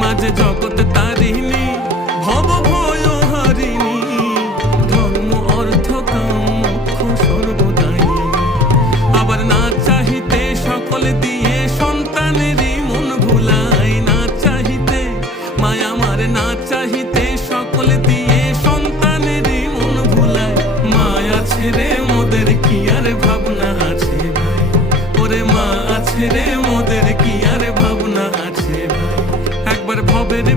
মাঝে জগৎ তারিণী ভব ভয় হারিণী, ধর্ম অর্থ কাম মোক্ষ সর্বদায়িনী। আবার না চাহিতে সকল দিয়ে সন্তানেরই মন ভুলায়, না চাহিতে মায়া আমার না চাহিতে সকল দিয়ে সন্তানেরই মন ভুলায়। মায়া ছেড়ে মোদের কি আর ভাবনা আছে ভাই, ওরে মা ছেড়ে মোদের কি আর ভাবনা আছে ভাই। একবার ভবের